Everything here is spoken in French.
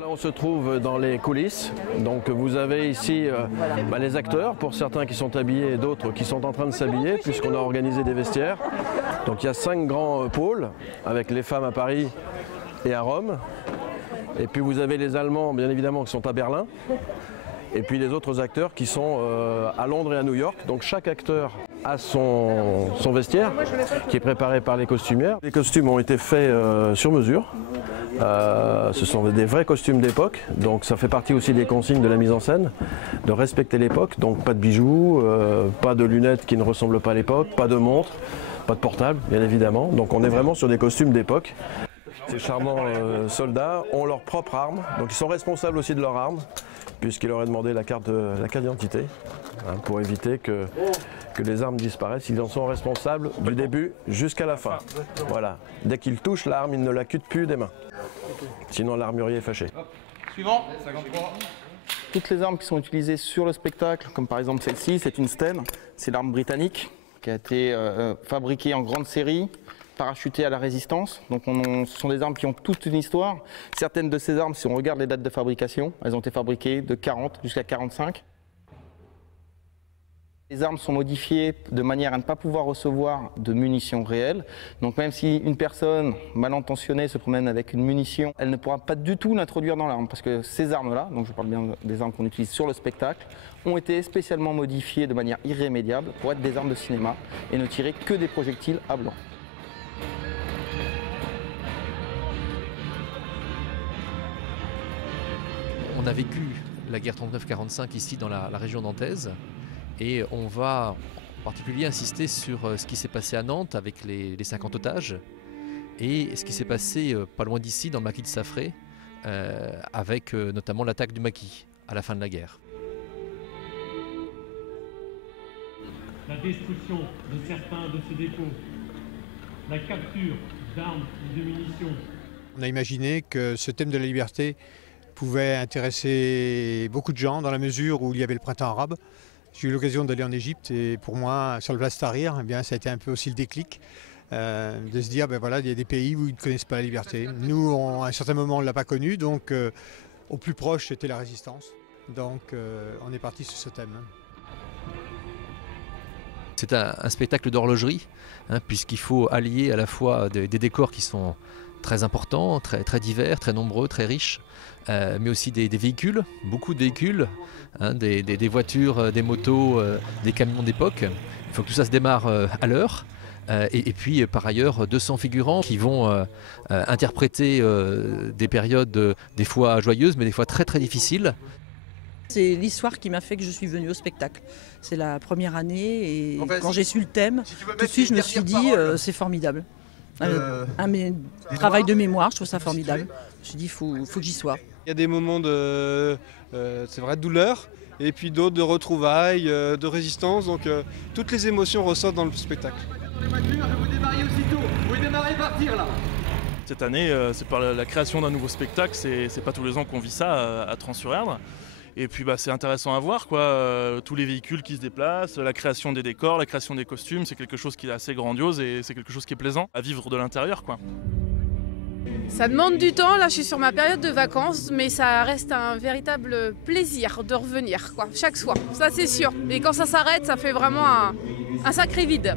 Là, on se trouve dans les coulisses. Donc vous avez ici les acteurs, pour certains qui sont habillés et d'autres qui sont en train de s'habiller, puisqu'on a organisé des vestiaires. Donc il y a 5 grands pôles, avec les femmes à Paris et à Rome. Et puis vous avez les Allemands, bien évidemment, qui sont à Berlin. Et puis les autres acteurs qui sont à Londres et à New York. Donc chaque acteur a son vestiaire qui est préparé par les costumières. Les costumes ont été faits sur mesure. Ce sont des vrais costumes d'époque. Donc ça fait partie aussi des consignes de la mise en scène, de respecter l'époque. Donc pas de bijoux, pas de lunettes qui ne ressemblent pas à l'époque, pas de montres, pas de portable, bien évidemment. Donc on est vraiment sur des costumes d'époque. Ces charmants soldats ont leur propre arme, donc ils sont responsables aussi de leur arme, puisqu'ils leur ont demandé la carte d'identité, pour éviter que les armes disparaissent. Ils en sont responsables du début jusqu'à la fin. Voilà. Dès qu'ils touchent l'arme, ils ne la quittent plus des mains. Sinon l'armurier est fâché. Suivant. 53. Toutes les armes qui sont utilisées sur le spectacle, comme par exemple celle-ci, c'est une Sten, c'est l'arme britannique qui a été fabriquée en grande série, parachutées à la résistance. Donc ce sont des armes qui ont toute une histoire. Certaines de ces armes, si on regarde les dates de fabrication, elles ont été fabriquées de 40 jusqu'à 45. Les armes sont modifiées de manière à ne pas pouvoir recevoir de munitions réelles. Donc même si une personne mal intentionnée se promène avec une munition, elle ne pourra pas du tout l'introduire dans l'arme. Parce que ces armes-là, donc je parle bien des armes qu'on utilise sur le spectacle, ont été spécialement modifiées de manière irrémédiable pour être des armes de cinéma et ne tirer que des projectiles à blanc. On a vécu la guerre 39-45 ici dans la région nantaise et on va en particulier insister sur ce qui s'est passé à Nantes avec les 50 otages et ce qui s'est passé pas loin d'ici dans le maquis de Saffré avec notamment l'attaque du maquis à la fin de la guerre. La destruction de certains de ces dépôts, la capture d'armes et de munitions. On a imaginé que ce thème de la liberté pouvait intéresser beaucoup de gens dans la mesure où il y avait le printemps arabe. J'ai eu l'occasion d'aller en Égypte et pour moi, sur le Place Tahrir, eh bien, ça a été un peu aussi le déclic de se dire, ben voilà, il y a des pays où ils ne connaissent pas la liberté. Nous, à un certain moment, on ne l'a pas connu, donc au plus proche, c'était la résistance. Donc on est parti sur ce thème. C'est un spectacle d'horlogerie, puisqu'il faut allier à la fois des décors qui sont très importants, très divers, très nombreux, très riches, mais aussi des véhicules, beaucoup de véhicules, des voitures, des motos, des camions d'époque. Il faut que tout ça se démarre à l'heure. Et puis par ailleurs 200 figurants qui vont interpréter des périodes des fois joyeuses mais des fois très difficiles. C'est l'histoire qui m'a fait que je suis venue au spectacle. C'est la première année et quand j'ai su le thème, tout de suite je me suis dit c'est formidable. Un travail de mémoire, je trouve ça formidable. Je me suis dit il faut que j'y sois. Il y a des moments de douleur et puis d'autres de retrouvailles, de résistance. Donc toutes les émotions ressortent dans le spectacle. Vous démarrez aussitôt, vous démarrez partir là. Cette année, c'est par la création d'un nouveau spectacle, c'est pas tous les ans qu'on vit ça à Trans-sur-Erdre. Et puis c'est intéressant à voir, quoi. Tous les véhicules qui se déplacent, la création des décors, la création des costumes, c'est quelque chose qui est assez grandiose et c'est quelque chose qui est plaisant à vivre de l'intérieur, quoi. Ça demande du temps, là je suis sur ma période de vacances, mais ça reste un véritable plaisir de revenir, quoi, chaque soir, ça c'est sûr. Et quand ça s'arrête, ça fait vraiment un sacré vide.